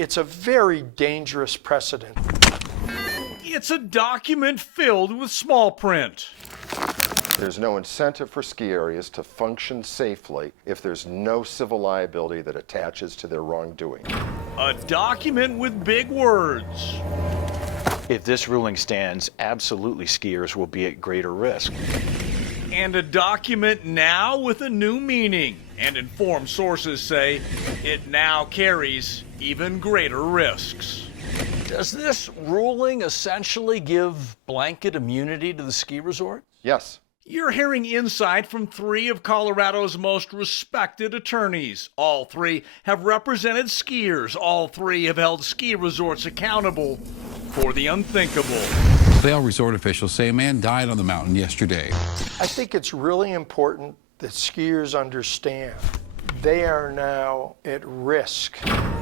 It's a very dangerous precedent. It's a document filled with small print. There's no incentive for ski areas to function safely if there's no civil liability that attaches to their wrongdoing. A document with big words. If this ruling stands, absolutely skiers will be at greater risk. And a document now with a new meaning. And informed sources say it now carries even greater risks. Does this ruling essentially give blanket immunity to the ski resort? Yes. You're hearing insight from three of Colorado's most respected attorneys. All three have represented skiers. All three have held ski resorts accountable for the unthinkable. Vail resort officials say a man died on the mountain yesterday. I think it's really important that skiers understand they are now at risk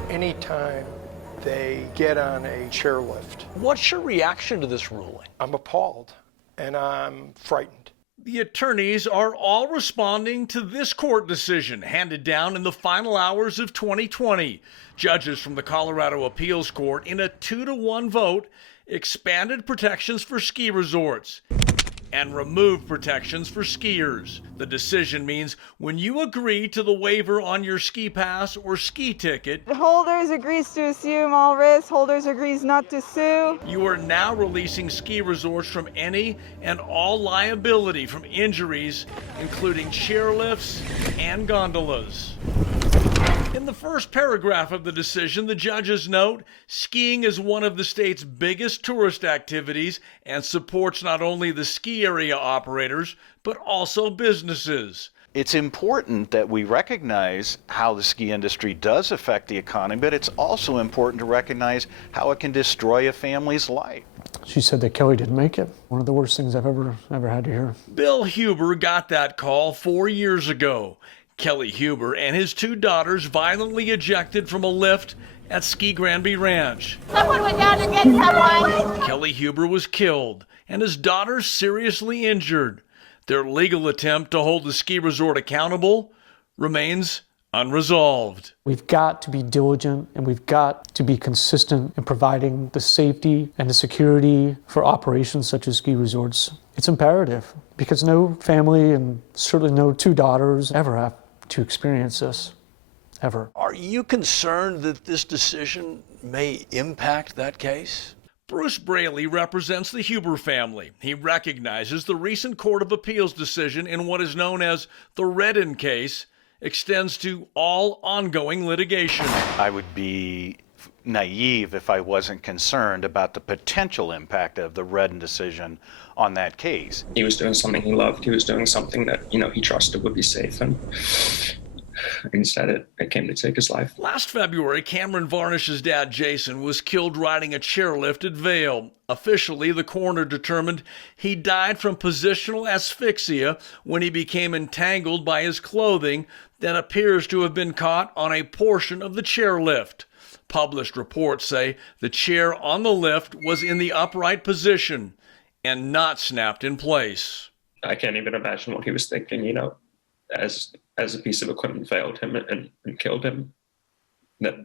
anytime they get on a chairlift. What's your reaction to this ruling? I'm appalled and I'm frightened. The attorneys are all responding to this court decision handed down in the final hours of 2020. Judges from the Colorado Appeals Court, in a 2-to-1 vote, expanded protections for ski resorts and removed protections for skiers. The decision means when you agree to the waiver on your ski pass or ski ticket, the holders agrees to assume all risks, holders agrees not to sue. You are now releasing ski resorts from any and all liability from injuries, including chairlifts and gondolas. In the first paragraph of the decision, the judges note skiing is one of the state's biggest tourist activities and supports not only the ski area operators, but also businesses. It's important that we recognize how the ski industry does affect the economy, but it's also important to recognize how it can destroy a family's life. She said that Kelly didn't make it. One of the worst things I've ever had to hear. Bill Huber got that call 4 years ago. Kelly Huber and his two daughters violently ejected from a lift at Ski Granby Ranch. Someone went down to get someone. Kelly Huber was killed and his daughters seriously injured. Their legal attempt to hold the ski resort accountable remains unresolved. We've got to be diligent and we've got to be consistent in providing the safety and the security for operations such as ski resorts. It's imperative because no family and certainly no two daughters ever have to experience this, ever. Are you concerned that this decision may impact that case? Bruce Braley represents the Huber family. He recognizes the recent Court of Appeals decision in what is known as the Redden case extends to all ongoing litigation. I would be naive if I wasn't concerned about the potential impact of the Redden decision on that case. He was doing something he loved. He was doing something that, he trusted would be safe, and instead it came to take his life. Last February, Cameron Varnish's dad, Jason, was killed riding a chairlift at Vail. Officially, the coroner determined he died from positional asphyxia when he became entangled by his clothing that appears to have been caught on a portion of the chairlift. Published reports say the chair on the lift was in the upright position and not snapped in place. I can't even imagine what he was thinking, as a piece of equipment failed him and killed him. That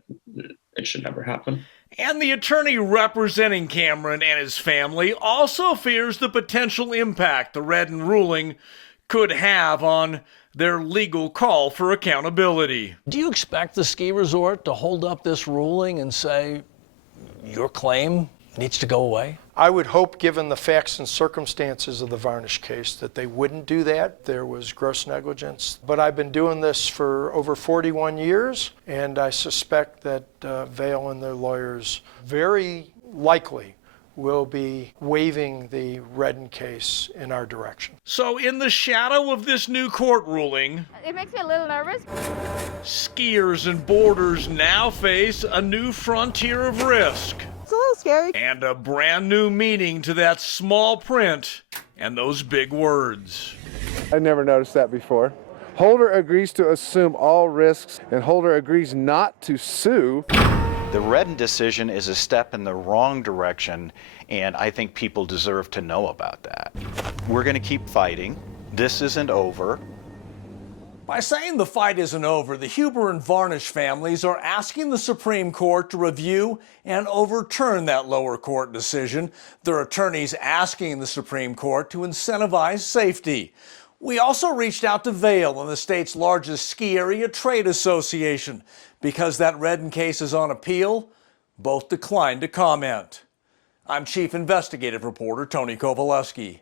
it should never happen. And the attorney representing Cameron and his family also fears the potential impact the Redden ruling could have on their legal call for accountability. Do you expect the ski resort to hold up this ruling and say your claim needs to go away? I would hope, given the facts and circumstances of the Varnish case, that they wouldn't do that. There was gross negligence. But I've been doing this for over 41 years, and I suspect that Vail and their lawyers very likely will be waiving the Redden case in our direction. So in the shadow of this new court ruling, It makes me a little nervous. skiers and boarders now face a new frontier of risk. It's a little scary. And a brand new meaning to that small print and those big words. I never noticed that before. Holder agrees to assume all risks and holder agrees not to sue. The Redden decision is a step in the wrong direction, and I think people deserve to know about that. We're going to keep fighting. This isn't over. By saying the fight isn't over, the Huber and Varnish families are asking the Supreme Court to review and overturn that lower court decision. Their attorneys asking the Supreme Court to incentivize safety. We also reached out to Vail and the state's largest ski area trade association. Because that Redden case is on appeal, both declined to comment. I'm Chief Investigative Reporter Tony Kowaleski.